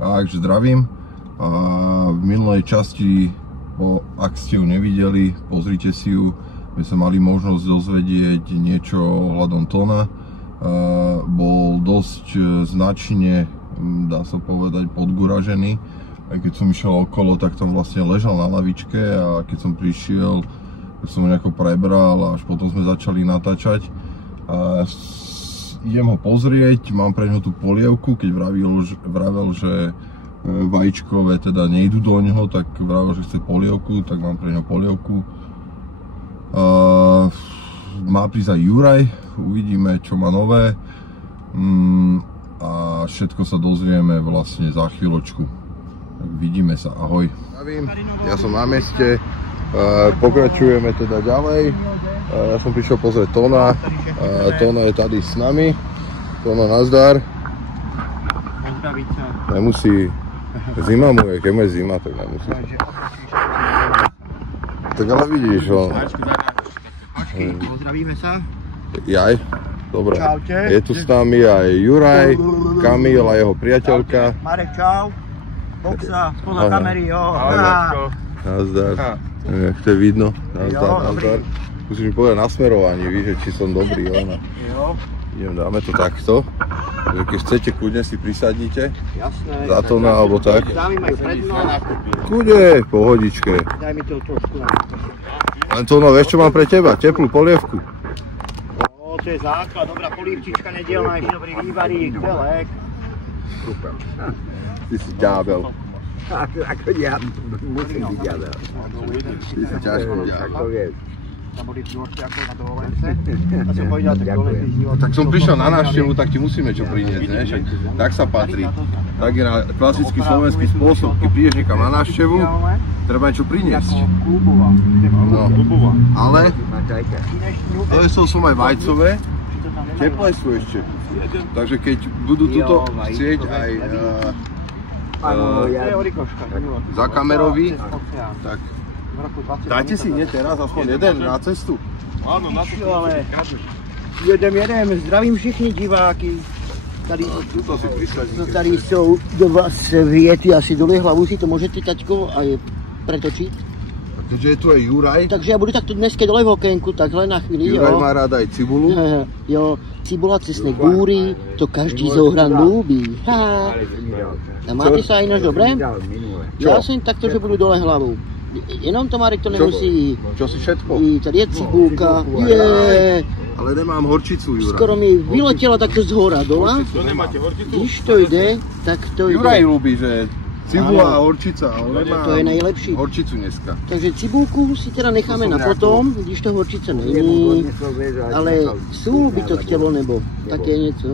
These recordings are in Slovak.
Takže zdravím. V minulej časti, ak ste ju nevideli, pozrite si ju. My sme mali možnosť dozvedieť niečo ohľadom Tona. Bol dosť značne, dá sa povedať, podguražený. Aj keď som išiel okolo, tak tam vlastne ležal na lavičke a keď som prišiel, tak som ho nejako prebral a až potom sme začali natáčať. Idem ho pozrieť, mám pre ňo tú polievku, keď vravel, že vajíčkové teda nejdu do ňoho, tak vravel, že chce polievku, tak mám pre ňo polievku. Má prísť aj Juraj, uvidíme, čo má nové a všetko sa dozvieme vlastne za chvíľočku. Vidíme sa, ahoj. Ja som na meste, pokračujeme teda ďalej. Ja som prišiel pozrieť Tona. Tona je tady s nami. Tona, nazdar. Nemusí, zima mu je, keď je zima, tak nemusí. Tak ale vidíš, on... Pozdravíme sa. Jaj, dobre. Čaute. Je tu s nami aj Juraj, Kamil a jeho priateľka. Marek, čau. Boxa, spoza kamery, jo. Nazdar. Jak to je vidno. Nazdar. Musíš mi povedať nasmerovanie, víš, či som dobrý, ona. Jo. Idem, dáme to takto. Keď chcete, kľudne si prisadnite. Jasné. Za Tona, alebo tak. Dámy majú predno. Kľudne, pohodičke. Daj mi to trošku na. Len Tono, vieš, čo mám pre teba? Teplú polievku. To je základ, dobrá polievčička nedelná, ešte dobrý vývarík, celek. Super. Ty si ďábel. Ako ja musím byť ďábel. Ty si ťažký ďábel. Ako vieš. Tam boli dôžky ako na dovolence. A som povedal, tak dovolence život. Tak som prišiel na návštevu, tak ti musíme čo priniesť, ne? Však tak sa patrí. Tak je na klasický slovenský spôsob. Keď prídeš niekam na návštevu, treba niečo priniesť. No, ale to som aj vajcové. Teplé sú ešte. Takže keď budú tuto chcieť aj za kamerovi, tak dáte si nie teraz aspoň jeden na cestu? Áno, na cestu. Jedem, zdravím všichni diváky. Tady jsou dva světy, asi dole hlavu si to můžete, taťko, a je pretočit. Keďže je tu aj Juraj. Takže já budu takto dneska dole v okénku, takhle na chvíli, Juraj má rád aj cibulu. Jo, cibula, cesnek, gúry, to každý zohran ľúbí. A máte sa ináč dobré? Já jsem takto, že budu dole hlavou. Jenom to, Marek, to nemusí. Čo si všetko? Tady je cibulka, Ale nemám horčicu, Juraj. Skoro mi vyletěla takto z hora dola. To nemáte horčicu? Když to jde, tak to jde. Juraj ľúbi, že cibula a horčica, ale nemám to je nejlepší. horčicu dneska. Takže cibulku si teda necháme na potom, když to horčice není. Ale sůl by to chtělo, nebo také něco.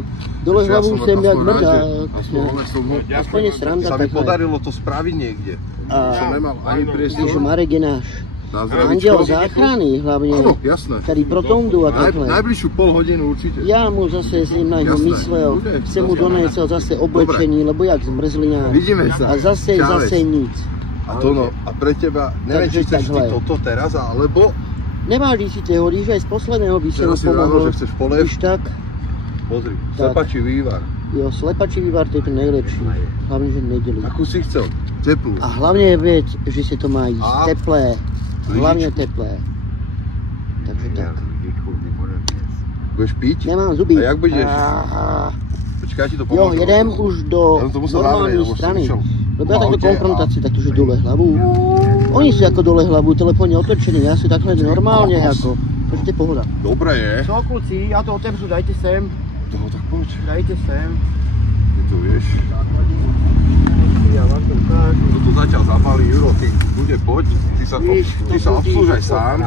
Dole hlavu jsem jak mrdák. Aspoň je sranda takhle. Sa mi takhle. podarilo to spraviť niekde. Som nemal ani priestor. Když Marek je náš anděl záchrany, hlavně. Áno, jasné. Tady pro Tondu a takhle. Najbližšiu pol hodinu určite. Já mu zase jsem na něho myslel, jsem mu donesel zase oblečení, lebo jak zmrzliňák. Vidíme sa. A zase nic. A Tono, a pre teba, neviem, či chceš ty toto teraz, alebo... Nemáš si ty hodí, že aj z posledného by sa mu pomohlo. Že chceš polievku. Když tak. Pozri, slepačí vývar. Jo, slepačí vývar, to je to nejlepší. Hlavně, že nedělí. Akú si chcel? Teplú. A hlavně je věc, že se to má jíst teplé. Hlavně teplé. Takže tak. Budeš piť? Nemám zuby. A jak budeš? Počkaj, ja ti to pomôžem. Jo, jedem už do normální strany. Lebo já takto konfrontaci, tak už dole hlavu. Oni jsou jako dole hlavu, telefonně otočený, já si takhle normálně jako. Takže to je pohoda. Dobré je. Co kluci, já to otevřu, dajte sem. Toho tak poď. Dajte sem. Ty to vieš. Toto zatiaľ zabalí, Juro, ty bude poď. Ty sa obslúžaj sám.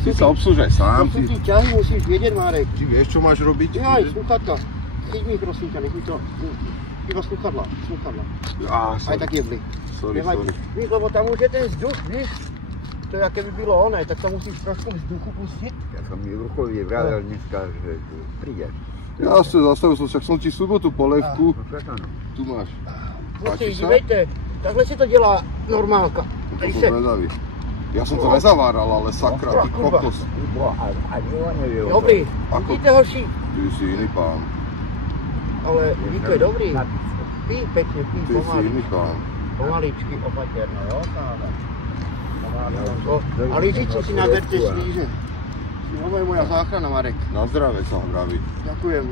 Ty sa obslúžaj sám. To sú ti ťahy, musíš vedieť, Marek. Ty vieš, čo máš robiť? Jaj, sluchatka. Chyť mi, prosím ťa, nech mi to... Iba sluchadla. Aj tak jebli. Sorry. Víš, lebo tam už je ten vzduch, víš? To je, aké by bylo oné, tak tam musíš trošku vzduchu pustit. Ja som mi Ruchovi vravel dneska, že prídeš. Jasne, zastavil som, však som ti sobotu polievku. Tu máš. Prosím, dívejte, takhle se to dělá normálka. To som zvedavý. Ja som to nezaváral, ale sakra, ty kokos. Dobrý, vidíte hoši? Ty si iný pán. Ale Vítko je dobrý. Pí, pekne, pí, Ty si pomaly. iný chlán. Pomaličky, opaterno, jo, táhle. A lyžicu si naberte slíže. No je moja záchrana, Marek. Na zdravie sa vám vraví. Ďakujem.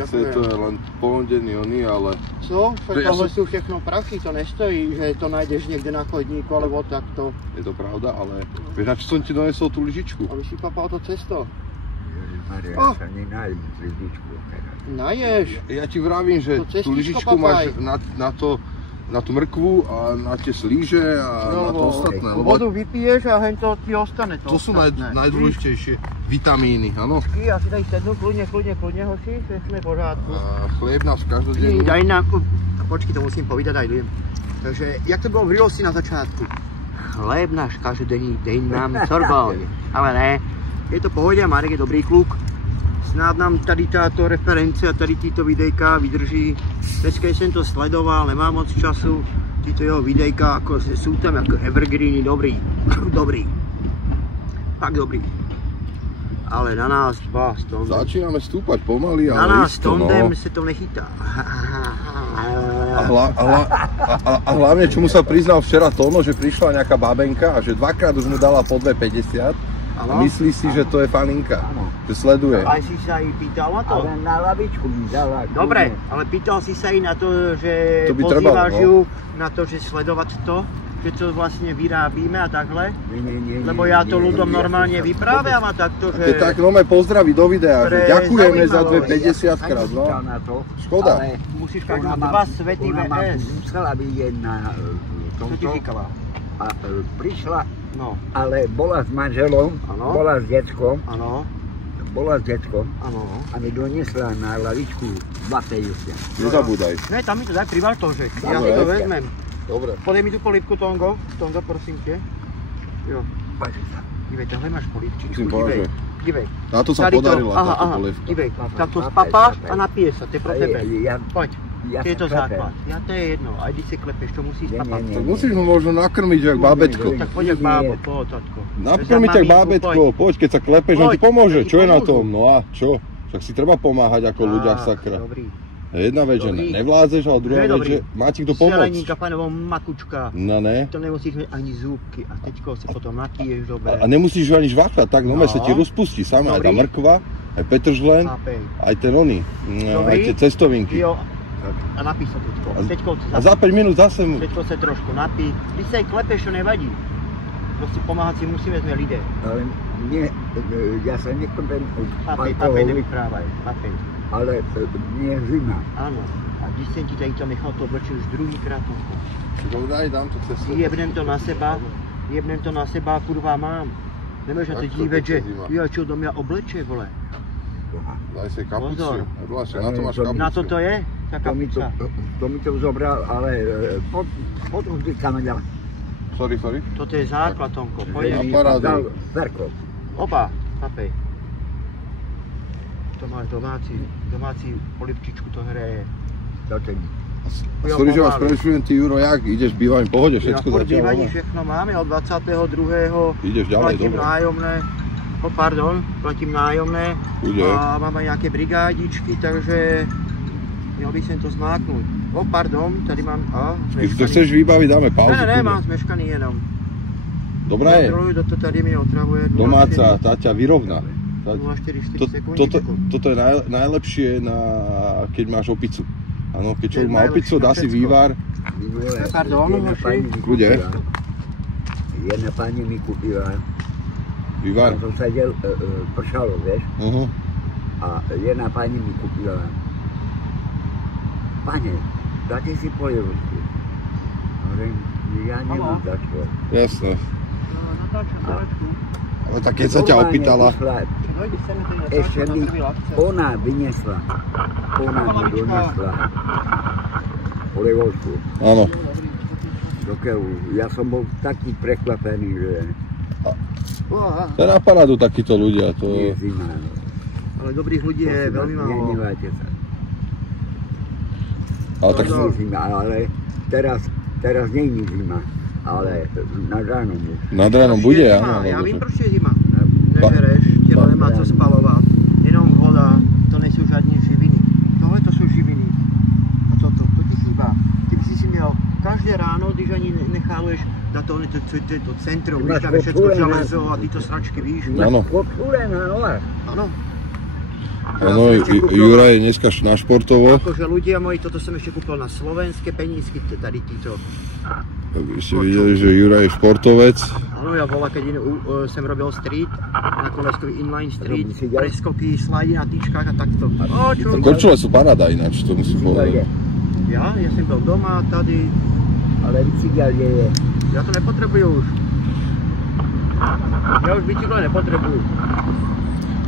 Sice to je len polnodenný oný, ale... Co? Však tohle sú všechno prachy, to nestojí, že to nájdeš niekde na chodníku, alebo takto. Je to pravda, ale... Vieš, na čo som ti donesol tú lyžičku? Aby si papal to cesto. Maria, ja sa nenájdem lyžičku. Naješ. Ja ti vravím, že To cestičko, tú lyžičku papaj. máš na tú mrkvu a na tie slíže a na to ostatné. Vodu vypiješ a hen to ti ostane. To sú najdôležitejšie vitamíny, áno. Ja si daj sednú, kľudne, hoši, že sme v pořádku. A chlieb náš každodenne. Daj nám, počkej, to musím povedať, aj idem. Takže, jak to bylo v Rilosti na začátku? Chléb náš každodenní, dej nám normálně. Ale ne, je to pohodě, Marek je dobrý kluk. Snad nám tady táto reference a tady títo videjka vydrží. Dneska jsem to sledoval, nemám moc času. Títo jeho videjka jako, jsou tam jako evergreeny, dobrý. Fakt dobrý. Ale na nás dva s Tondem. Začíname stúpať pomaly, ale Na nás s isto, Tondem se to nechytá. A hlavne, čomu sa priznal včera Tono, že prišla nejaká babenka a že dvakrát už mu dala po 2,50 a myslí si, že to je faninka, že sleduje. Aj si sa jej pýtal na to? Ale na lavičku mi dala. Dobre, ale pýtal si sa jej na to, že To by pozývaš trebalo, ju na to, že sledovať to, že to vlastne vyrábíme a takhle? Nie, Lebo ja to ľuďom normálne vypráviam a takto, že... Keď tak nome pozdraví do videa, že Pre ďakujeme za zaujímavosť. 2,50 krát, no. Na to, Škoda. ale Musíš ona každú ma- dva svety ona ma VS. musela vidieť na Čo ti tomto říkala? a prišla, No, ale bola s manželom, Áno. bola s deckom áno. a mi doniesla na lavičku 2,50. Nezabúdaj. Ne, tam mi to daj pri Bartošek, ja Áno, si to je. vezmem. Dobre. Podej mi tú polívku, Tongo, prosím tě. Jo, Páči sa. dívej, tohle máš polívčičku, Musím povedať, dívej. že Dívej. na to sa Tady podarila aha, táto aha, polievka. dívej, tak to Papaj, spapáš papaj. a napije sa, to je pro tebe. Pojď, Ja to je to sa klepem. základ. Ja to je jedno, aj když si klepeš, to musíš Nie, spapať. nie, Tak musíš mu možno nakrmiť, jak bábätko. Tak poď jak bábo, poď, tatko. Nakrmiť jak bábätko, poď, keď sa klepeš, on ti Poď, pomôže. ja ti Čo je na pomôžu. tom? No a čo? Však si treba pomáhať ako ľudia, sakra. Dobrý. Jedna vec, že Dobrý. nevládzeš, ale druhá To je vec, dobrý. že má ti kto pomôcť. Seleníka, pánovo, makučka. No ne. To nemusíš mít ani zúbky a teďko se potom napiješ dobre. A nemusíš ho ani žvachľať, tak no, sa No. ti rozpustí sama, aj tá Dobrý. mrkva, aj petržlen, Chápej. aj ten oný, aj tie cestovinky. Jo, a napij sa teďko. Teďko A za 5 minút zase mu... Teďko se trošku napí. Když se klepeš, to nevadí. Prostě pomáhat si musíme, sme lidé. Ale nie, ja sa neklepem od Papej, alkoholu, nevyprávaj. Papej. ale nie zima. Áno. A když jsem ti tady to nechal, to oblečil už druhýkrát. Dám to cez Jebnem to na seba, kurva mám. Nemůžeš na to Tak to dívať, že zima. jo, čo do mňa obleče, vole. Daj si kapucu. Pozor. Odlášaj, na to máš To- kapucu. Na to je, tá kapuca. To mi to zobral, ale pod uzdykami dal. Sorry. Toto je základ, Tonko. Ja Pojď. parádu. Dal Verko. Opa, papej. To máš domáci polivčičku, to hraje. Sorry, že vás prerušujem, ty Juro, jak? Ideš bývať v pohode, všetko Ja zatiaľ? bývaní všechno máme, od 22. Ideš ďalej, platím dobre. nájomné. Platím nájomné Ide. a mám aj nejaké brigádičky, takže měl bych sem to zmáknout. Tady mám, Keď to chceš vybaviť, dáme pauzu. Ne, kľudne. mám zmeškaný jenom. Dobrá je. Kontroluj, to tady mi otravuje. Domáca, tá ťa vyrovná. 0,44 sekúnd. Toto je najlepšie, keď máš opicu. Áno, keď človek To je má opicu, dá si najlepšie vývar. Pardon, hoši. Kľude. Jedna pani mi kúpila. Vývar. Ja som sedel, pršalo, vieš. A jedna pani mi kúpila. Pane, dáte si polievku. Hovorím, ja nemám za čo. Jasné. Natáčam záležku. Ale tak keď sa ťa opýtala, Dojdi sem, ten Ešte natáčam mi na prvý lakce. ona vyniesla. Ona mi doniesla polievku. áno. Do keľu. Ja som bol taký prekvapený, že To je na parádu takíto ľudia. To... je zima. Ale dobrých ľudí je veľmi málo. Nehnevajte sa. Ale tak Nie je zima, ale teraz nie je zima. Ale nad ránom už. nad ránom bude, Je áno. zima, já lebo vím, že- proč je zima. Nežereš, tělo nemá co spalovat, jenom voda, to nejsou žádné živiny. Tohle to jsou živiny. A toto, to ti chýbá. každé ráno, když ani necháluješ na to centrum, když tam je všetko železo a tyto sračky, víš? Áno. Áno. Áno, Jura je dneska na športovo. Akože ľudia moji, toto som ešte kúpil na slovenské penízky, tady títo. Aby ste videli, že Jura je športovec. Áno, ja bola, keď som robil street, na koleskový inline street, preskoky, slajdy na tyčkách a takto. Korčule sú paráda ináč, to musím povedať. Ja som bol doma, tady. Ale bicykel je. Ja to nepotrebujú už. Ja už bicykle nepotrebujú.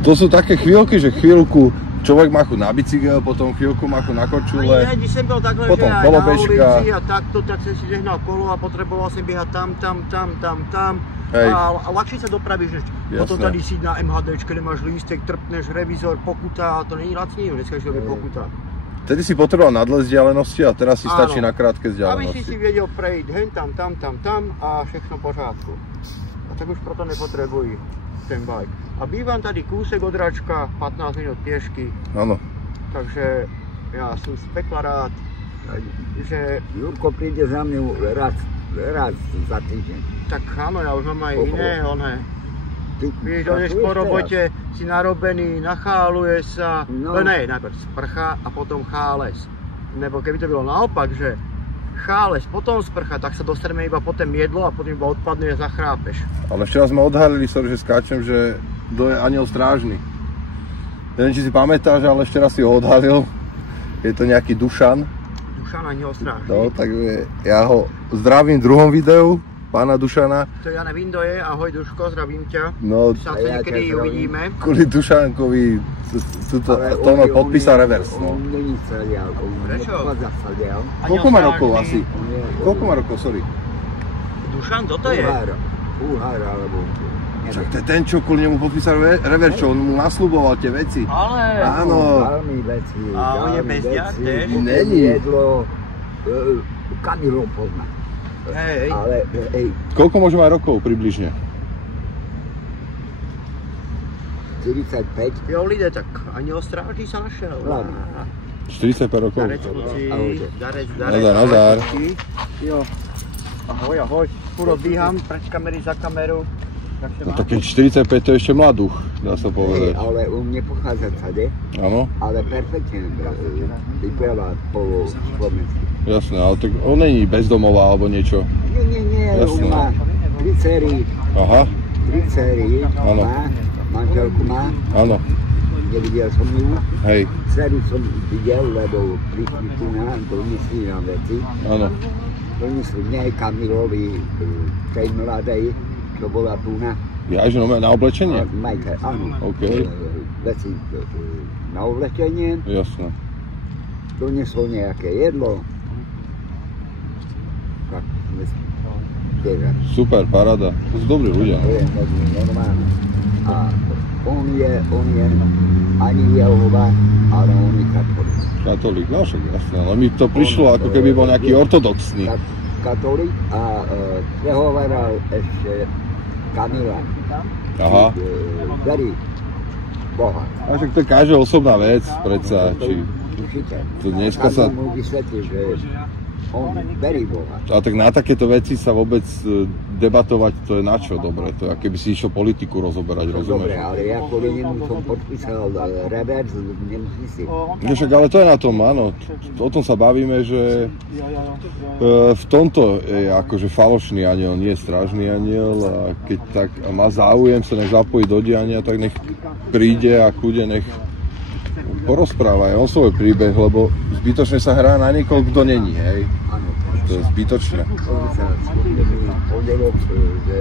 To sú také chvíľky, že chvíľku človek má chuť na bicykel, potom chvíľku má chuť na korčule, ja som bol takhle, potom že aj kolobežka. na ulici a takto, tak som si žehnal kolo a potreboval som biehať tam. Hej. A ľahšie sa dopravíš, než potom tady si na MHDčke, nemáš lístek, trpneš, revizor, pokuta, to není lacný, dneska je pokuta. Vtedy si potreboval nadlesť vzdialenosti a teraz si stačí na krátke vzdialenosti. Aby si vedel prejsť hen tam a všechno v pořádku. A tak už proto nepotrebuj ten bike. A bývam tady kúsek od Račka, 15 minút piešky. Áno. Takže ja som z pekla rád, že... Jurko príde za mňu raz za týždeň. Tak áno, ja už mám aj iné, Víš, dojdeš po robote, si narobený, nacháluje sa, najprv sprcha a potom cháles. Nebo keby to bylo naopak, že cháles, potom sprcha, tak sa dostaneme iba potom jedlo a potom iba odpadne a zachrápeš. Ale včera sme odhalili, že skáčem, že kto je aniel strážny. Neviem, či si pamätáš, ale ešte raz si ho odhalil. Je to nejaký Dušan. Dušan, aniel strážny. No, takže ja ho zdravím v druhom videu. Pána Dušana. To ja nevím, kto je. Ahoj Duško, zdravím ťa. No, sa to niekedy uvidíme. Kvôli Dušankovi to podpísal revers. On není strelial. Prečo? Koľko má rokov asi? Koľko má rokov, sorry? Dušan, kto to je? Uhár, alebo... Však to je ten, čo kvôli nemu podpísal revers, čo on mu nasľuboval tie veci. Ale... Áno. Veľmi veci. A on je bezdiak, tež? Není. Jedlo... Kamilo pozná. Hej. Ale, koľko môže mať rokov približne? 45. Jo, lidé, tak aniel strážny sa našiel. 45 rokov. Darec, kluci. Darec. Nazar. Jo. Ahoj. Furo bíham pred kamery, za kameru. No tak keď 45 to je ešte mladúch, dá sa povedať. Ale on nepochádza tady. Áno. Ale perfektne vypráva po slovensky. Jasné, ale tak on není bezdomová alebo niečo. Nie, jasné. On má 3 dcery. Aha. 3 dcery má, manželku má. Áno. Nevidel som ju. Hej. Dcery som videl, lebo prišli tu doniesli nám veci. Áno. Doniesli mne Kamilovi, tej mladej, čo bola tu na. Jaže, no na oblečenie? Majka, áno. OK. Veci na oblečenie. Jasné. Donieslo nejaké jedlo. Super, paráda. To sú dobrí ľudia. To je normálne. A on je ani Jehova, ale on je katolík. Katolík, no však jasné, ale mi to prišlo ako keby bol nejaký ortodoxný. Katolík a prehovoral ešte Kamila. Aha. Verí Boha. A však to je každá osobná vec, predsa, či... To dneska sa... Mu vysvetlí, že on verí Boha. A tak na takéto veci sa vôbec debatovať, to je na čo dobre? To je, keby si išiel politiku rozoberať, rozumieš? Dobre, ale ja kvôli nemu som podpísal revers, nemusí si. Však, ale to je na tom, áno. O tom sa bavíme, že v tomto je akože falošný aniel, nie strážny aniel a keď tak má záujem sa nech zapojiť do diania, tak nech príde a kľudne nech porozpráva aj on svoj príbeh, lebo zbytočne sa hrá na niekoho, kto není, hej? Áno. To je zbytočné. Pondelok, že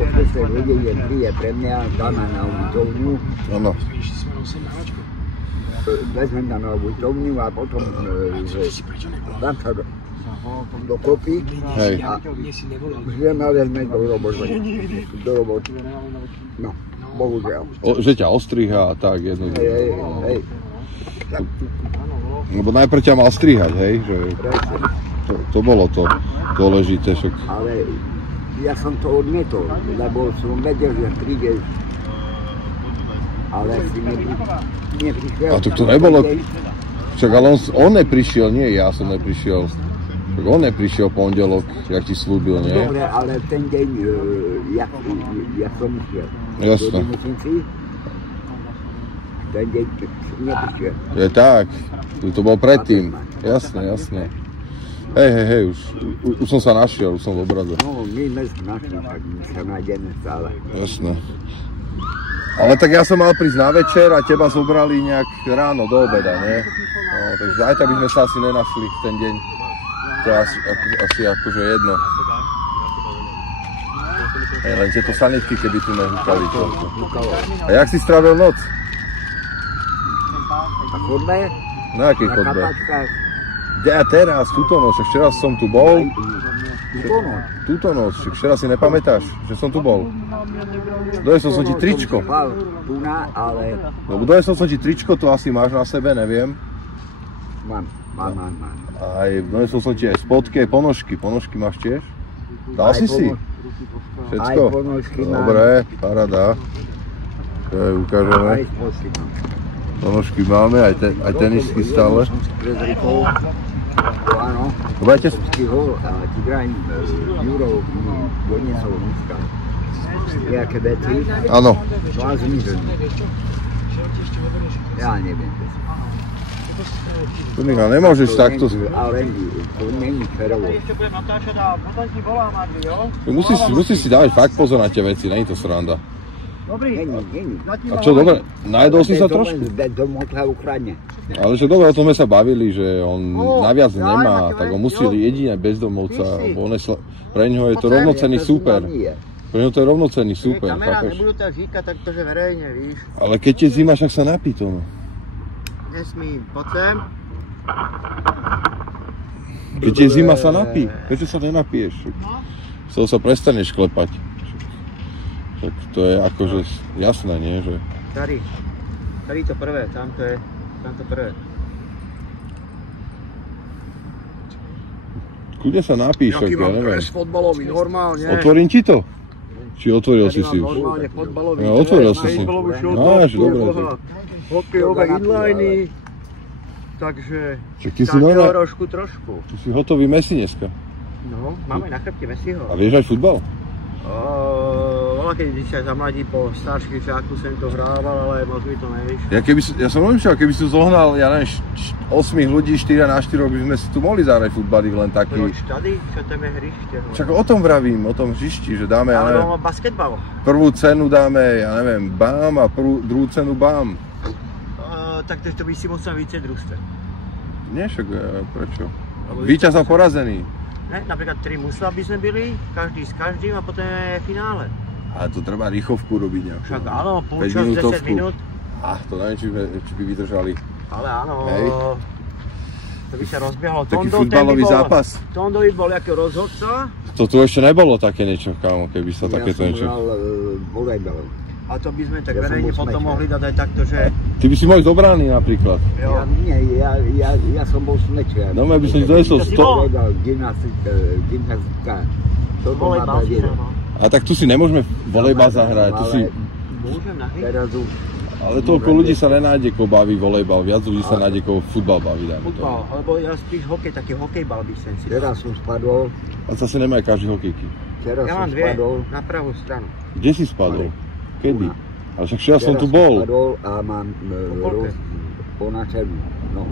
profesor ľudí príde pre mňa, dáma na ubytovňu. Áno. Vezmem na ubytovňu a potom dám sa dokopy a žena vezme do roboty. No. Bohužiaľ. Že ťa ostriha a tak jednoducho. Hej. Lebo najprv ťa mal strihať, hej? Že to bolo to dôležité však. Ale ja som to odmietol, lebo som vedel, že prídeš. Ale si neprišiel. A to nebolo... Však ale on neprišiel, nie ja som neprišiel. Tak on neprišiel pondelok, jak ti slúbil, nie? Dobre, ale ten deň, ja som išiel. Jasné. Do nemocnici, ten deň neprišiel. Je tak, to bol predtým. Jasné, jasné. Hej, už som sa našiel, už som v obraze. No, my sme našli, tak my sa nájdeme stále. Jasné. Ale tak ja som mal prísť na večer a teba zobrali nejak ráno do obeda, nie? No, takže zajtra by sme sa asi nenašli v ten deň. To je asi akože jedno. Hej, len tieto sanitky, keby tu nehúkali. A jak si strávil noc? Na chodbe? Na akej Na chodbe? kapačkách? Kde ja teraz, túto noc, včera som tu bol. Túto noc, včera si nepamätáš, že som tu bol. Donesol som ti tričko. Lebo donesol som ti tričko, to asi máš na sebe, neviem. Mám. Aj donesol som ti aj spodky, aj ponožky. Ponožky máš tiež? Dal si si? Všetko? Aj ponožky mám. Dobre, paráda. To je ukážeme. Aj spodky mám. Ponožky máme, aj tenisky stále. Áno. Dobajte. Hol a Tigraň Jurov doniesol dneska nejaké veci. Áno. No a zmizli. Ja neviem. Kurníka, nemôžeš takto. Ale to není férovo. Musíš si dávať fakt pozor na tie veci, není to sranda. Není. A čo, dobre, najedol si sa trošku? Bezdomot ho ukradne. Ale že dobre, o tom sme sa bavili, že on naviac nemá, tak on musí jedine bezdomovca, pre neho je to rovnocenný súper. Pre neho to je rovnocenný súper, chápeš? Nebudú tak říkať, tak to, že verejne, víš. Ale keď je zima, však sa napí to, no. Nesmím, poď sem. Keď je zima, sa napí. Prečo sa nenapiješ? Z toho sa prestaneš klepať. Tak to je akože jasné, nie? Že... Tady to prvé, tam to prvé. Kľudne sa napíš, tak ja neviem. Jaký mám fotbalový, normálne. Otvorím ti to? Či otvoril si si už? Normálne fotbalový. Ja, otvoril si si. Máš, dobre. Hokejové inliny. Takže trošku. Ty si hotový Messi dneska. No, máme na chrbte Messiho. A vieš aj futbal? Keď sa za mladí po starších žáku som to hrával, ale moc mi to nevyšlo. Ja som rozmýšľal, keby si zohnal, ja neviem, 8 ľudí, 4 na 4, by sme si tu mohli zahrať futbalik len taký. Proč tady? Čo tam je hrište? Však o tom vravím, o tom hřišti, že dáme, ja neviem, basketbal. prvú cenu dáme, ja neviem, bám a druhú cenu bám. Tak to by si musel více družstev. Nie, však prečo? Víťaz a porazený. Ne, napríklad 3 mužstva by sme byli, každý s každým a potom je finále. Ale to treba rýchovku robiť nejakú. Však áno, púlčas 10 minút. To neviem, či by vydržali. Ale áno, to by sa rozbiehalo. Taký futbalový zápas. Tondo by bol ako rozhodca. To tu ešte nebolo také niečo, kámo, keby sa takéto niečo... Ja som hral volejbal. A to by sme tak verejne potom mohli dať aj takto, že... Ty by si mohol ísť do brány napríklad. Ja som bol smečer. No, by som ti donesol 100... Gymnastika. Volejbal si hral. A tak tu si nemôžeme volejbal zahrať, tu si... Môžem na hry? Teraz už... Ale toľko ľudí sa nenájde, koho baví volejbal, viac ľudí sa nájde, koho futbal baví, dajme to. Futbal, alebo ja spíš hokej, taký hokejbal by som si... Teraz som spadol. A zase nemajú každý hokejky. Ja mám dve, na pravú stranu. Kde si spadol? Kedy? Ale však včera som tu bol. Spadol a mám ponačenú. No.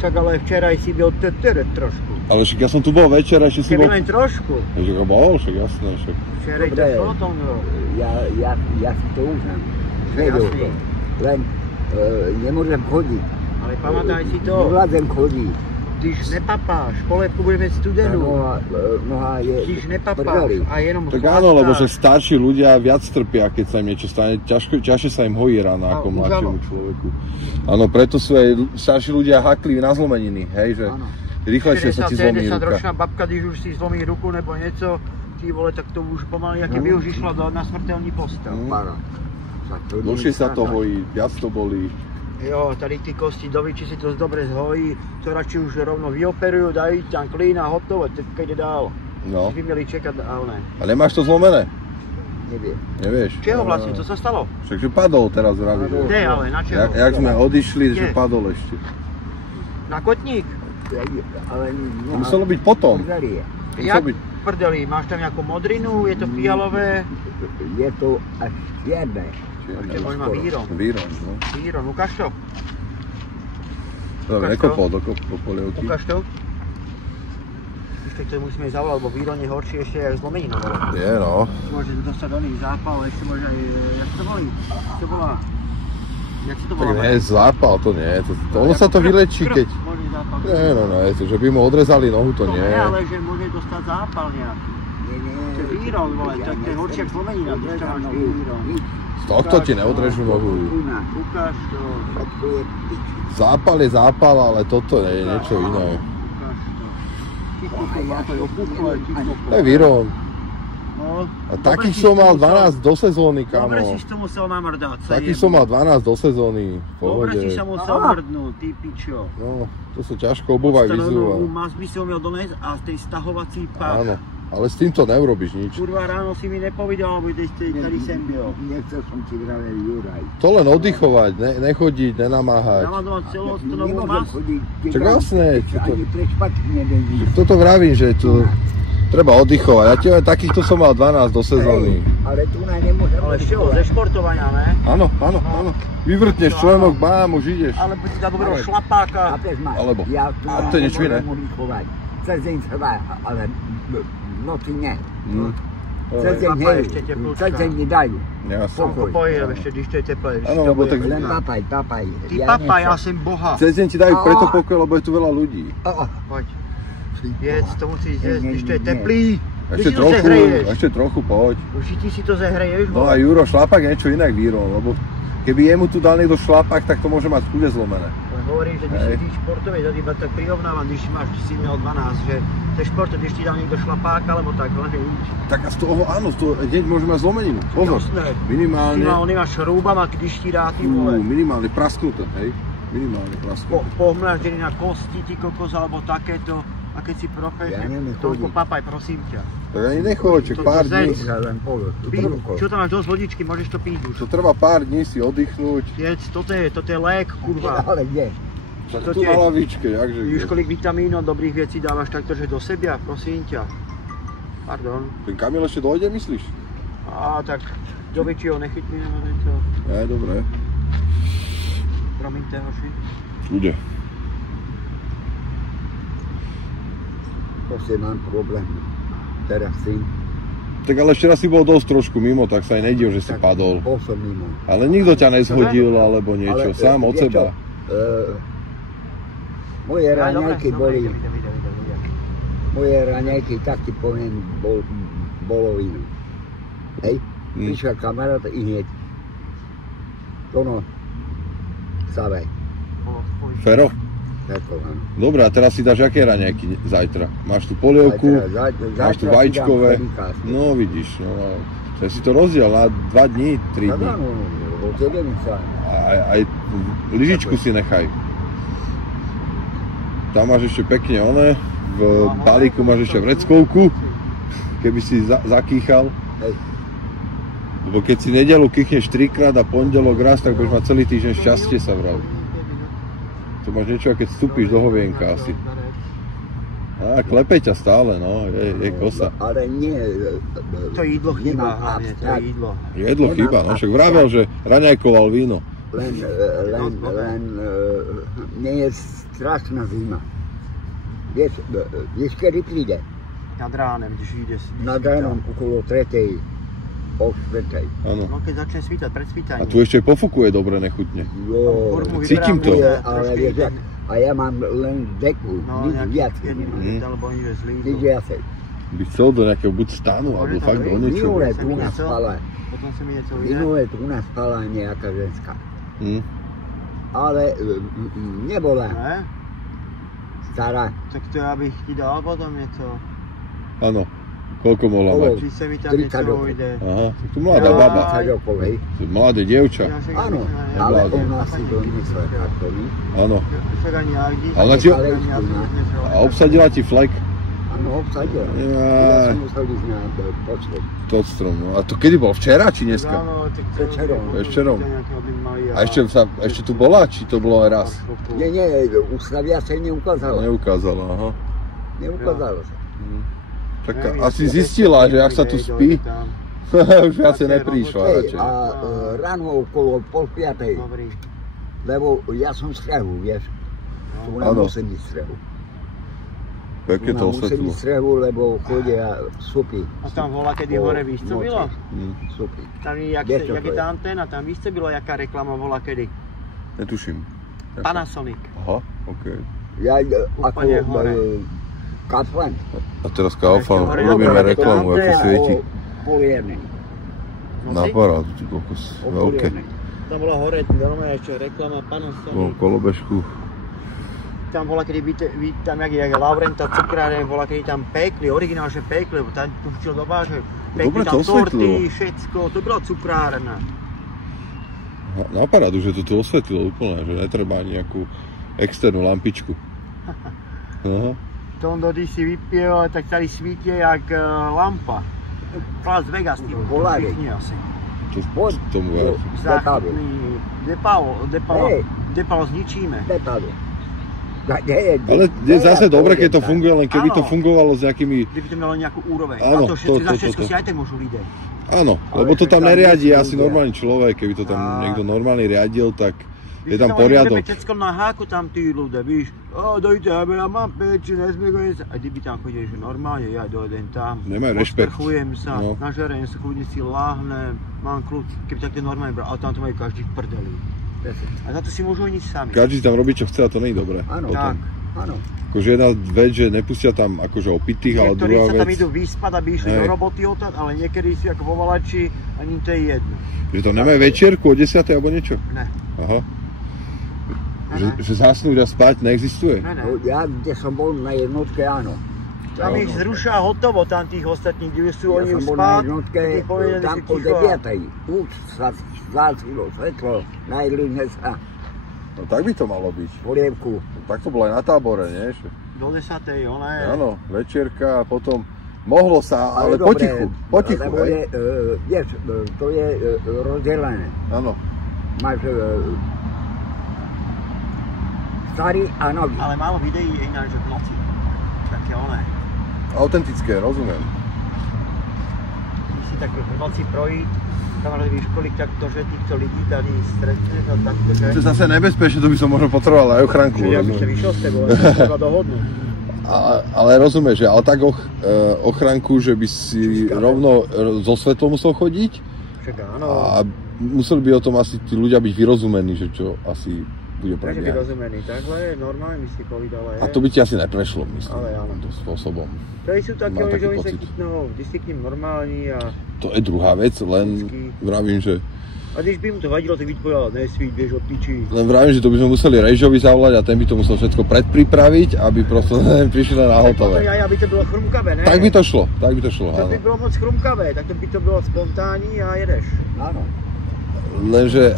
Však ale včera si byl trošku. Ale však ja som tu bol večer, ešte si bol... Keby len trošku. Však bol, však jasné, však... Včera to šlo tom, no. Ja si to uznám. Vedel to. Len nemôžem chodiť. Ale pamätaj si to. Nevládzem chodiť. Když nepapáš, po lepku budeme studenú. Noha je... Když nepapáš a jenom tak áno, lebo že starší ľudia viac trpia, keď sa im niečo stane. Ťažšie sa im hojí rana ako mladšiemu človeku. Áno, preto sú aj starší ľudia hakliví na zlomeniny, hej, že rýchlejšie sa ti zlomí ruka. 60-ročná babka, když už si zlomí ruku nebo niečo, ty vole, tak to už pomaly, aké by už išlo na smrteľný postav. Dlhšie sa to hojí, viac to bolí. Jo, tady ty kosti doby, či si to dobre zhojí, to radši už rovno vyoperujú, dajú tam klín a hotovo, teď ide dál. No. Si by mali čekať, ale ne. A nemáš to zlomené? Neviem. Nevieš? Čeho vlastne, co sa stalo? Všakže padol teraz vraví. Kde ale, na čeho? Jak sme odišli, že padol ešte. Na kotník? Ale Muselo byť potom. Jak prdeli, máš tam nejakú modrinu, je to fialové? Je to až čierne. Ešte môj má víron. Víron, no. Víron, ukáž to? Dobre, nekopol do polievky. Ukáž to? Ešte to musíme ísť zavolať, lebo víron je horší ešte aj zlomenina. Je, no. Môže dostať do nich zápal, ešte môže aj, jak to volí? To volá? Jak si to volá? Tak nie, zápal to nie. Ono sa to vylečí, keď... Môže zápal. Nie, no, že by mu odrezali nohu, to nie. Nie, ale že môže dostať zápal nejaký. Nie. To je víron, vole, to je horšie ako zlomenina, když to máš víron. Z tohto ti neodrežu nohu. Ukáž to. Zápal je zápal, ale toto je niečo iné. Ukáž to. Ticho to má, to je opuchlé, ticho. To je víron. No, A takých som mal 12 do sezóny, dobre kamo. si to musel namrdať. Takých som mal 12 do sezóny, v Dobre pohode. si sa musel mrdnúť, ty pičo. No, to sa ťažko obúvaj vyzúva. Mas by si ho miel donesť a tej stahovací pach. Áno, ale s týmto neurobíš nič. Kurva, ráno si mi nepovedal, aby tady sem byl. Nechcel som ti vravel Juraj. To len oddychovať, nechodiť, nenamáhať. Ja mám doma celostonovú Nemôžem masku. chodiť. Čak vlastne, Ani prešpať nevedíš. toto vravím, že tu treba oddychovať. Ja tiež takýchto som mal 12 do sezóny. Ale tu na nemôžem Ale z čoho? Ze športovania, ne? Áno. Vyvrtneš členok, bám, už ideš. Alebo si dá dobrého šlapáka. Chápeš ma? Alebo. Ja tu A to je niečo iné. nemôžem oddychovať. Cez deň trvá, ale v noci ne. Cez deň Papaj hej, ešte teplúčka. cez deň mi dajú. Jasne. Koľko pojedem ešte, když to je teplé. Áno, lebo tak Len papaj. Ty papaj, ja som boha. cez deň ti dajú preto pokoj, lebo je tu veľa ľudí. Poď. Jedz, to musíš jesť, když to je teplý. Ešte trochu, poď. Už ty si to zehreješ, No a Juro, šlapak je niečo inak víron, lebo keby jemu tu dal niekto šlapak, tak to môže mať chude zlomené. Ale hovorím, že když si ty športovec, ja iba tak prirovnávam, když máš, si měl 12, že to je šport, když ti dá niekto šlapák, alebo tak, len nič. Tak a z toho, áno, z toho hneď môže mať zlomeninu. Pozor, Jasné. minimálne, On máš šrúbama, když ti dá ty vole. minimálne prasknuté, hej? Minimálne prasknuté. Pohmlaždený na kosti, ty kokos, alebo takéto. A keď si profeš, Ja neviem toľko chodiť. papaj, prosím ťa. Tak ani nechoď, čak pár dní. Len pol. Čo tam máš dosť vodičky, môžeš to piť už. To trvá pár dní si oddychnúť. Jedz, toto je lék, kurva. Ale kde? Však To tu tie- na lavičke, jakže. Víš, kolik vitamínov, dobrých vecí dávaš takto, že do seba, prosím ťa. Pardon. Ten Kamil ešte dojde, myslíš? Á, tak do väčšieho nechytný, nebo niečo. Dobre. Promiňte, hoši. Ide. Proste mám problém. Teraz si. Tak ale včera si bol dosť trošku mimo, tak sa aj nejdiv, že si padol. Bol som mimo. Ale nikto ťa nezhodil, alebo niečo, Ale, sám od vieš čo? seba. Moje raňajky boli, Idem. moje raňajky, tak ti poviem, bolo iné. Hej, prišiel kamarát i hneď. Tono, Savaj, Fero? tako vám. Dobre, a teraz si dáš aké raňajky zajtra? Máš tu polievku, máš tu vajíčkové. No vidíš, no. To je si to rozdiel na 2 dní, 3 dní. No, od tebe mi sa. Aj lyžičku si nechaj. Tam máš ešte pekne one, v balíku máš ešte vreckovku, keby si zakýchal. Hej. Lebo keď si nedeľu kýchneš 3-krát a pondelok raz, tak budeš mať celý týždeň šťastie, sa vraví. To máš niečo, keď vstúpiš do hovienka asi. Á, klepe ťa stále, no, je kosa. Ale nie. To jídlo chýba, hlavne, to je jídlo. Jedlo chýba, no však vravel, že raňajkoval víno. Len nie je strašná zima. Vieš, kedy príde? Nad ránem, když ide. Nad ránom okolo 3. o 4. Áno. No keď začne svítať, pred A svítaním. tu ešte pofukuje dobre nechutne. Jo, Cítim to. ale vieš, a ja mám len deku, No, nič viac. alebo oni je zlý. Nič viacej. By chcel do nejakého buď stanu, alebo fakt do niečoho. Minule tu nás spala, Potom sa mi niečo ide. minule tu nás spala nejaká ženská. Hm. Ale nebola Ne? stará. Tak to ja bych ti dal potom niečo. Áno. Koľko mohla mať? Či sa mi tam 30 niečo rokov. ujde. Aha, tak tu mladá Ja- baba. 30 rokov, hej. Mladé dievča. Áno, ale ona si domyslela kartony. Áno. Však ani ja vidíš. A ona ti- ani ja si neznesel. A obsadila ti flek. Áno. som ho vsadil. Ja som musel ísť na Podstrom. No. A to kedy bol? Včera či dneska? Večerom. A ešte tu bola? Či to bolo aj raz? Nie, už sa viacej neukázalo. Neukázalo, aha. Neukázalo sa. Tak asi zistila, že ak sa tu spí, už viacej neprišla radšej. A ráno okolo 4:30, lebo ja som strehu, vieš. Tu musím byť strehu. Pekne to osvetlo. Musím byť strehu, lebo chodia supy. A tam bola, kedy hore víš, co bylo? Supy. Tam jak je tá anténa, tam víš, co bylo, jaká reklama bola kedy? Netuším. Panasonic. Aha, okej. Ja ako Kaufland. A teraz Kaufland, robíme reklamu, ako svieti. Polievny. Na parádu, ty kokos, veľké. Tam bola hore, normálne ešte reklama Panasonic. Kolobežku. Tam bola, kedy tam, jak Laurenta cukráreň, bola, kedy tam pekli, originál, že pekli, lebo tam púštil do váže, pekli tam torty, všetko, to bola cukrárna. Na parádu, že to tu osvetlilo úplne, že netreba nejakú externú lampičku. Aha. Tondo, když si vypil, tak tady svítí jak lampa. Las Vegas, tým, všichni asi. Tomu ja. Záchytný, Depalo zničíme. Ale je zase dobre, keď to funguje, len keby to fungovalo s nejakými... Kdyby to malo nejakú úroveň. Áno, a to všetko si aj tak môžu ľudia. Áno, lebo to tam neriadí asi normálny človek, keby to tam niekto normálny riadil, tak je tam poriadok. Když tam na háku tam tí ľudia, víš, dojte, ja mám peči, nesmiem sa. A kdyby tam chodili, že normálne, ja dojdem tam, postrchujem sa, nažerem sa, kľudne si láhnem, mám kľud, keby takto normálne bral, ale tam to majú každý v prdeli. A za to si môžu ísť sami. Každý tam robí, čo chce, a to nie je dobré. Áno, tak, áno. Akože jedna vec, že nepustia tam akože opitých, ale druhá vec... Niektorí sa tam idú vyspať, aby išli do roboty odtať, ale niekedy si ako vo Valači, ani to je jedno. Že to nemajú večierku o 10. alebo niečo? Ne. Aha. Že zasnúť a spať neexistuje? Ne. Ja, kde som bol na jednotke, áno. Tam ich zrušia hotovo, tam tých ostatných, kde sú oni už spát. Ja som bol na jednotke, tam po 9. Už sa zásilo svetlo, najedli sme sa. No tak by to malo byť. Polievku. Tak to bolo aj na tábore, nie? Do 10. ona. Áno, večierka a potom mohlo sa, ale potichu, hej? Vieš, to je rozdelené. Áno. Máš starý a nový. Ale málo videí je ináč, že v noci. Také oné. Autentické, rozumiem. Když si tak v noci projít, kamaráde, víš, kolik takto, že týchto lidí tady stretne, no takto, že... To je zase nebezpečné, to by som možno potreboval aj ochránku. Ja by sa vyšiel s tebou, ja sa dohodnú. Ale rozumieš, že ale tak ochránku, že by si rovno so svetlom musel chodiť. Však áno. A museli by o tom asi tí ľudia byť vyrozumení, že čo asi bude prebiehať. Vyrozumení, takhle normálne mi si povedal, ale... A to by ti asi neprešlo, myslím, ale áno. spôsobom. To sú také, že oni sa chytnú, ty si k ním normálni a... To je druhá vec, len vravím, že... A když by mu to vadilo, tak by ti povedal, nesvíť, vieš, od piči. Len vravím, že to by sme museli Rejžovi zavolať a ten by to musel všetko predpripraviť, aby proste prišli na hotové. Tak aby to bylo chrumkavé, ne? Tak by to šlo, To by bylo moc chrumkavé, tak to by to bylo spontánní a jedeš. Áno. Lenže,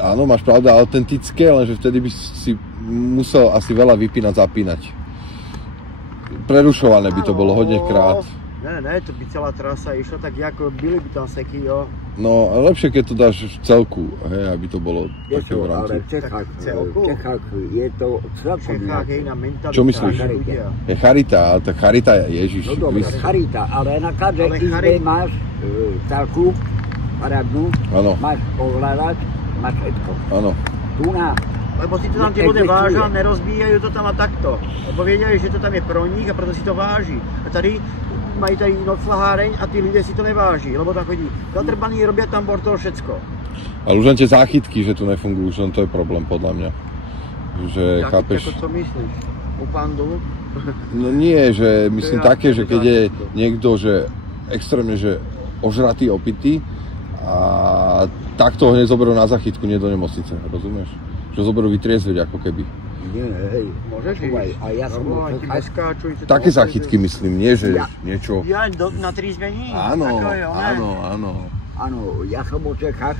áno, máš pravda, autentické, lenže vtedy by si musel asi veľa vypínať, zapínať. Prerušované by to bolo hodne krát. Ne, to by celá trasa išla tak, ako byli by tam seky, jo. No, lepšie, keď to dáš v celku, hej, aby to bolo také v rámci. Ale v Čechách je to celkom nejaké. Je iná mentalita. Čo myslíš? Je charita, ale tak charita je Ježiš. No dobre, charita, ale na každej izbe máš celku, paradnú, máš ovládač, máš všetko. Áno. Tu na... Lebo si to tam tie ľudia vážia, nerozbíjajú to tam a takto. Lebo vedia, že to tam je pro nich a preto si to váži. A tady mají tady noclaháreň a tí ľudia si to neváží, lebo tam chodí zatrbaní, robia tam bord toho všetko. Ale už len tie záchytky, že tu nefungujú, už len to je problém podľa mňa. Že záchytky, chápeš... ako co myslíš? U pandu? No nie, že myslím také, že keď je niekto, že extrémne, že ožratý, opitý a takto ho nezoberú na záchytku, nie do nemocnice, rozumieš? Že ho zoberú vytriezveť ako keby. Nie, hej, môžeš ísť. A ja som bol také záchytky myslím, nie že niečo... Ja na triezvení? Áno, áno, ja som bol v Čechách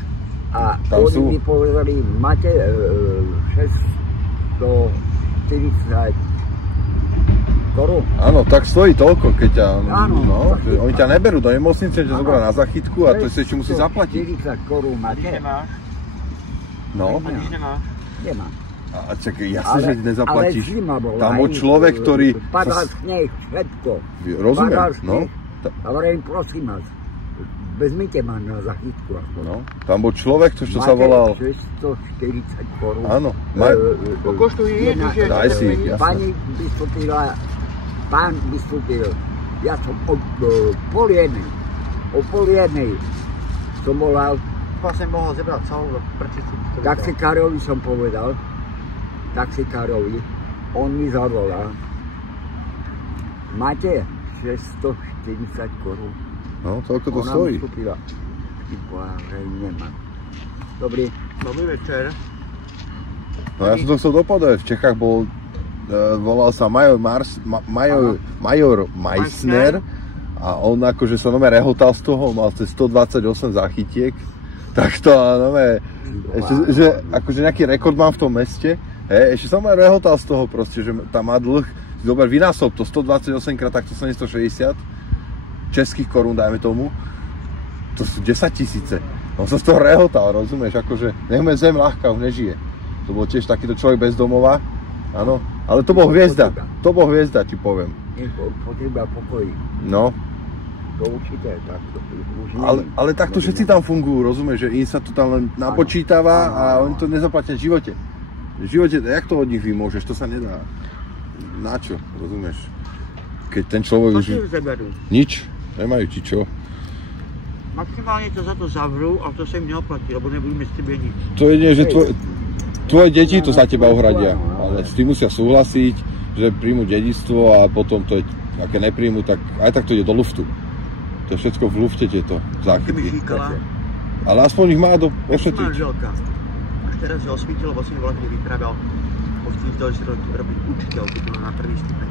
a oni mi povedali, máte 640 korún. Áno, tak stojí toľko, keď ťa, áno, no, oni ťa neberú do nemocnice, ťa zoberá na zachytku a to si ešte musí zaplatiť. 40 korún máte. No. A když nemáš? Nemám. A čakaj, jasne, že nezaplatíš. Ale zima bola. Tam bol človek, ktorý... Padal sneh, všetko. Rozumiem, no. A hovorím, prosím vás, vezmite ma na zachytku. No, tam bol človek, čo sa volal... Máte 640 korún. Áno. Koštuje, že... Daj si, jasne. Pani vystúpila, pán vystúpil. Ja som o pol jednej som volal. Vlastne mohol zebrať celú prčicu. Taxikárovi som povedal, taxikárovi, on mi zavolal. Máte 640 korún. No, toľko to stojí. Ona vystúpila. Nemám. Dobrý večer. No ja som to chcel dopovedať. V Čechách bol, volal sa Major Meissner a on akože sa nové rehotal z toho, mal cez 128 zachytiek. Tak to nové, že akože nejaký rekord mám v tom meste. Ešte som aj rehotal z toho proste, že tam má dlh. Dobre, vynásob to 128 krát takto 760 českých korún, dajme tomu. To sú 10 000. On sa z toho rehotal, rozumieš, akože nechme zem ľahká, už nežije. To bol tiež takýto človek bez domova, áno, ale to bol hviezda, ti poviem. Potreba pokojí. No. To určite, tak to už ale takto všetci tam fungujú, rozumieš, že im sa to tam len napočítava a oni to nezaplatia v živote. V živote, jak to od nich vymôžeš, to sa nedá. Na čo, rozumieš? Keď ten človek už... Nič, nemajú ti čo. Maximálne to za to zavrú, ale to sa im neoplatí, lebo nebudú mať s tebe nič. To je nie, že tvoje deti to za teba uhradia, ale s tým musia súhlasiť, že príjmu dedičstvo a potom to je, aké nepríjmu, tak aj tak to ide do luftu. To je všetko v lufte tieto záchytky. Ale aspoň ich má do ošetriť. Manželka. Až teraz je osvítil, lebo si mi vlastne vyprával. Chcem to, že robiť učiteľ, keď to má na prvý stupeň.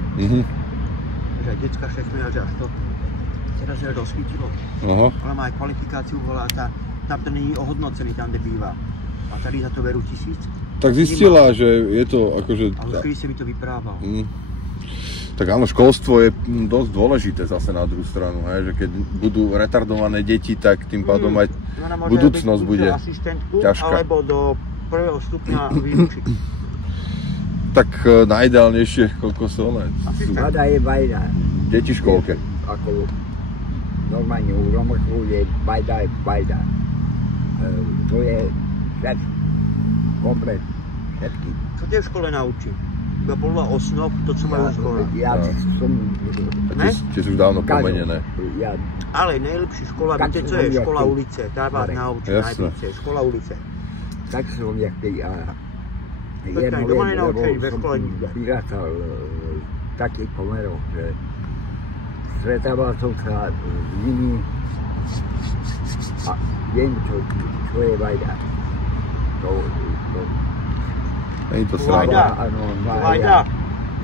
Že aj detská šefňuje, že až to teraz je rozsvítilo. Ona má aj kvalifikáciu, volá, tam to není ohodnocený, tam, kde bývá. A tady za to berú 1000. Tak zistila, že je to akože... Ale chvíli sa mi to vyprával. Tak áno, školstvo je dosť dôležité zase na druhú stranu, hej, že keď budú retardované deti, tak tým pádom aj budúcnosť bude ťažká. Alebo do 1. stupňa výučiť. Tak najideálnejšie, koľko sú one? Vada je vajda. Deti v školke. Ako normálne u Romrchu je vajda. To je všetko. Komplet. Všetky. Čo ťa v škole naučí? Iba podľa osnov, to čo majú v škole. Ja som... Tie sú už dávno pomenené. Ale najlepšia škola, viete čo je? Škola ulice. Tá vás naučí najvíce. Škola ulice. Tak som jaký Jedno viem, lebo som vyrátal takých pomerov, že stretával som sa s nimi a viem, čo je vajda. Nie je to sranda.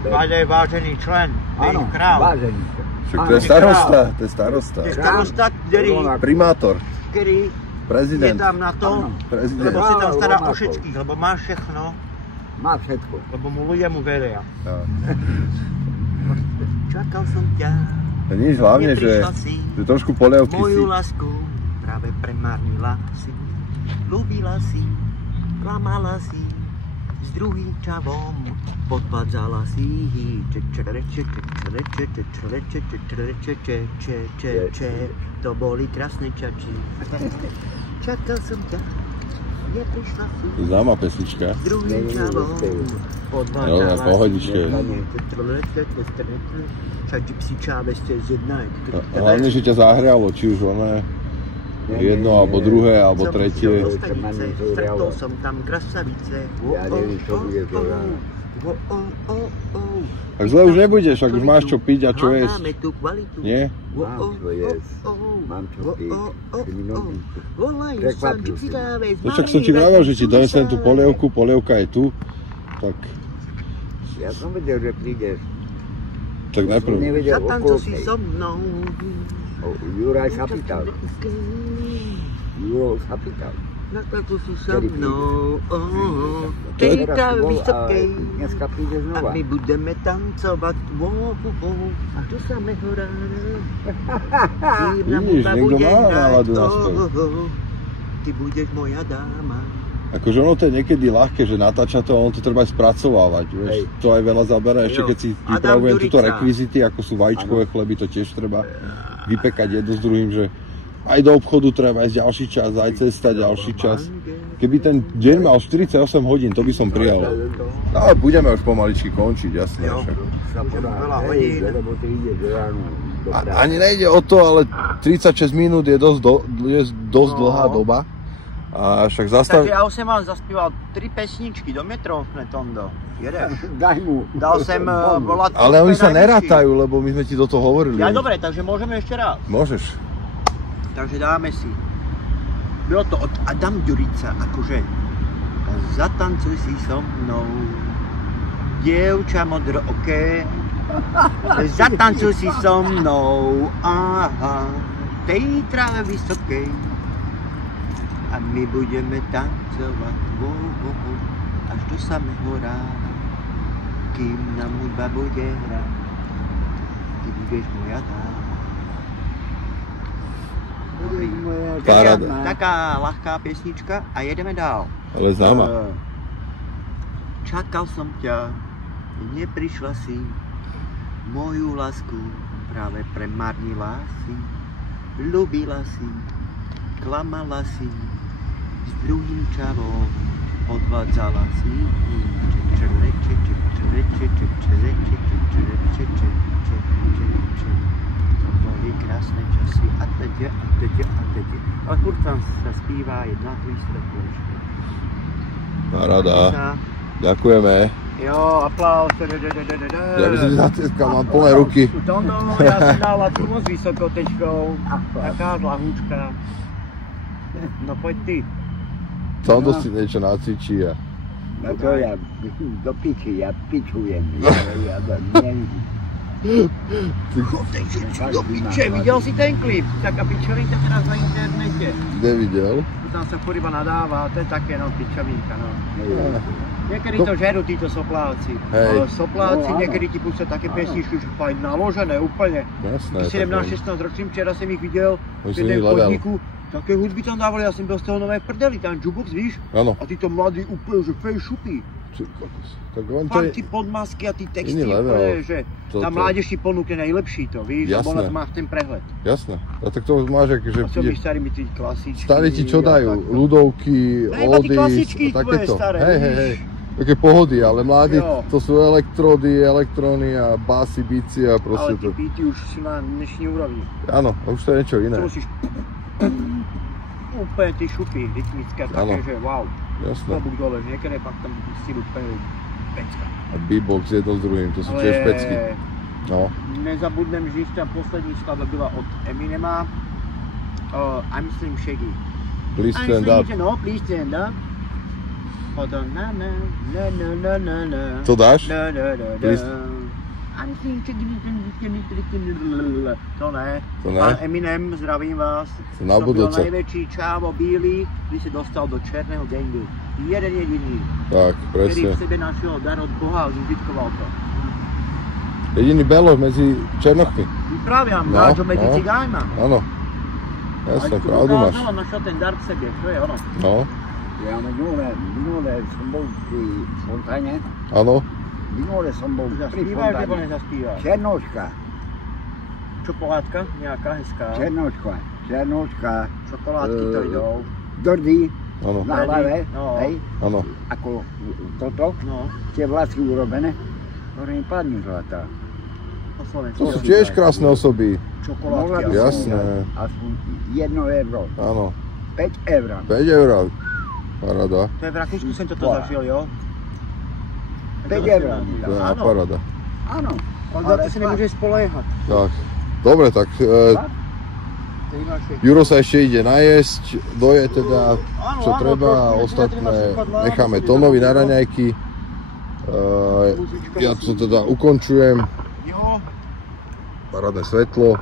Vajda je vážený člen, je ich král. Vážený. Však to je starosta, to je starosta. To je starosta, ktorý... Primátor. Ktorý prezident. Je tam na to, lebo si tam stará o všetkých, lebo má všechno. Má všetko. Lebo mu ľudia mu veria. Čakal som ťa. To nič, hlavne, že trošku polievky si. Moju lásku práve premárnila si. Ľúbila si, klamala si, s druhým čavom podvádzala si. To boli krásne čači. Čakal som ťa. Známa pesnička. Druhým čavom podvádzala si. Pohodičke. Hlavne, že ťa zahrialo, či už ono jedno, alebo druhé, alebo tretie. Stretol som tam krasavice. Ja neviem, čo bude to ráno. Tak zle už nebudeš, ak už máš čo piť a čo jesť. Nie? Mám čo jesť. Mám čo piť. No však som ti vravel, že ti donesem tú polievku, polievka je tu. Tak... Ja som vedel, že prídeš. Tak najprv... Zatanco si so mnou. Juraj sa pýtal. Juro sa pýtal. Na tlaku sú so mnou, tej trávy vysokej. Dneska príde znova. A my budeme tancovať, až do samého rána. Vidíš, niekto má náladu naspäť. Ty budeš moja dáma. Akože ono to je niekedy ľahké, že natáča to, ono to treba aj spracovávať, vieš. To aj veľa zabere, ešte keď si pripravujem túto rekvizity, ako sú vajíčkové chleby, to tiež treba vypekať jedno s druhým, že aj do obchodu treba ísť ďalší čas, aj cesta ďalší čas. Keby ten deň mal 48 hodín, to by som prijal. Ale budeme už pomaličky končiť, jasné. Ani nejde o to, ale 36 minút je dosť dlhá doba. A však Takže ja už som vám zaspíval 3 pesničky do metrófne, Tondo. Jedeš? Daj mu. Dal som volať... Ale oni sa nerátajú, lebo my sme ti do toho hovorili. Ja dobre, takže môžeme ešte raz. Môžeš. Takže dáme si. Bylo to od Adam Ďurica, akože zatancuj si so mnou, dievča modrooké, zatancuj si so mnou, aha, tej tráve vysokej. A my budeme tancovať, až do samého rána, kým nám hudba bude hrať, ty budeš moja dáma. Taká ľahká piesnička a jedeme dál. Ale známa. Čakal som ťa, neprišla si, moju lásku práve premarnila si, ľúbila si, klamala si, s druhým čavom odvádzala si. Krásne časy a teď. Ale furt tam sa spíva jedna výstretločka. Paráda. Ďakujeme. Jo, aplaus. Ja by som si zatieskal, mám plné ruky. Tondo, ja som dala tu moc vysokou tečkou. Taká zlahúčka. No poď ty. Tondo si niečo nacvičí a... No to ja do piči, ja pičujem. Ja nevidím. Do piče, videl si ten klip? Taká pičovinka teraz na internete. Nevidel? Tam sa furt iba nadáva, to je také no pičovinka no. Niekedy to žerú títo soplávci. Soplávci niekedy ti pustia také pesničky, že fajn naložené úplne. Jasné. 17-16 ročným, včera som ich videl v jednom podniku. Také hudby tam dávali, ja som byl z toho nové prdeli, tam jukebox, víš? Áno. A títo mladí úplne, že fej šupí. Tak on to fakt, tí podmasky a tí texty úplne, že tá mládež ti ponúkne najlepší to, víš? Jasné. Lebo máš ten prehľad. Jasné. A tak to máš, že... A čo by starý mi tí klasičky. Starí ti čo dajú? Ľudovky, Oldies a takéto. Hej. Také pohody, ale mladí, to sú elektrody, elektróny a basy, bici a proste to... Ale tí beaty už si na dnešní úrovni. Áno, už to je niečo iné. To musíš... Úplne tie šupy rytmické, také, že wow. Jasné. Klobúk dole, niekedy pak tam si úplne pecka. A beatbox jedno s druhým, to sú tiež pecky. No. Nezabudnem, že tam poslední skladba byla od Eminema. I'm Slim Shaggy. Please stand up. No, please stand up. Potom na. To dáš? Please. I'm Slim Shaggy. To ne. Pán Eminem, zdravím vás. Na budúce. To byl najväčší čávo bílý, když se dostal do černého gangu. Jeden jediný. Tak, presne. Ktorý v sebe našiel dar od Boha a zúžitkoval to. Jediný Belo medzi černochmi. Vypraviam, dáš ho medzi cigáňma. Áno. Jasne, pravdu máš. Ale našiel ten dar v sebe, to je ono. No. Ja minulé som bol pri fontáne. Áno. Minulé som bol pri Zaspívaš, nebo fontáne. nezaspívaš? Černoška. Čokoládka? Nejaká hezká? Černoška. Čokoládky to idou. Drdý. Áno. Na hlave, hej. Áno. Ako toto. No. Tie vlasy urobené. Ktoré mi padne zlatá. Po slovensku. To sú tiež krásne osoby. Čokoládky. Jasné. Aspoň 1 euro. Áno. 5 eur. 5 eur. Paráda. To je v Rakúsku, som toto zažil, jo? 5 eur. To je paráda. Áno. On za to si nemôže spoléhať. Tak. Dobre, tak Juro sa ešte ide najesť, doje teda čo treba a ostatné necháme Tonovi na raňajky. Ja to teda ukončujem. Parádne svetlo.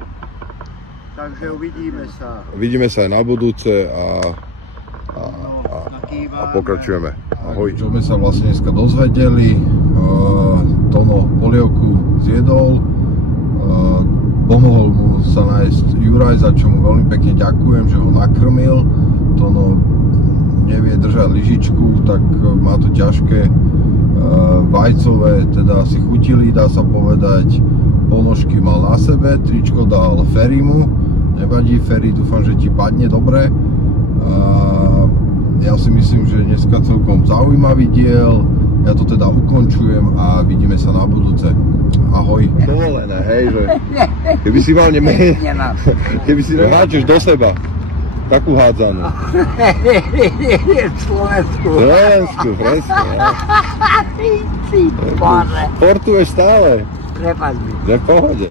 Takže uvidíme sa. Vidíme sa aj na budúce a a pokračujeme. Ahoj. Čo sme sa vlastne dneska dozvedeli, Tono polievku zjedol, pomohol mu sa nájsť Juraj, za čo mu veľmi pekne ďakujem, že ho nakrmil. Tono nevie držať lyžičku, tak má to ťažké. Vajcové teda si chutili, dá sa povedať, ponožky mal na sebe, tričko dal Ferimu, nevadí Feri, dúfam, že ti padne dobre. Ja si myslím, že dneska celkom zaujímavý diel, ja to teda ukončujem a vidíme sa na budúce. Ahoj. Dovolené, hej, že keby si mal keby si neháčeš do seba takú hádzanú. Slovensku, presne. Portuješ stále. Prepaď mi. V pohode.